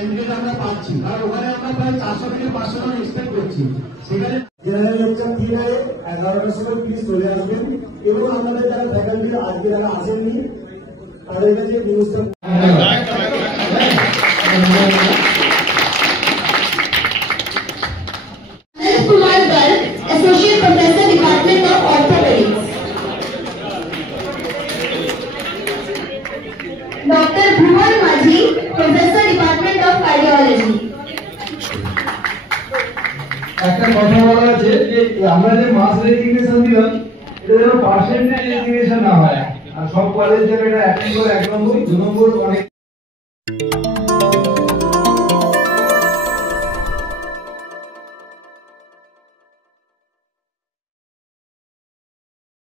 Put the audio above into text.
ক্যান্ডিডেট আমরা পাচ্ছি, কারণ ওখানে আমরা প্রায় 400 থেকে 500 জন এক্সপেক্ট করছি। সেখানে জেনারেল লেকচার দিয়ে 11টার সময় প্লিজ চলে আসবেন, এবং আমাদের যারা ফ্যাকাল্টি আজকে যারা আসেননি তাদের কাছে নিউজটা Kumar Garg, Associate Professor, Department of Orthopedics. Dr. Bhuvan Majhi, Professor, Department of Cardiology. একটা কথা বলা আছে যে আমরা যে মাস রেজিগনেশন দিলাম এটা যেন পার্সেন্টেজ রেজিগনেশন না হয়, আর সব কলেজ যারা এটা 1 নম্বর 2 নম্বর অনেক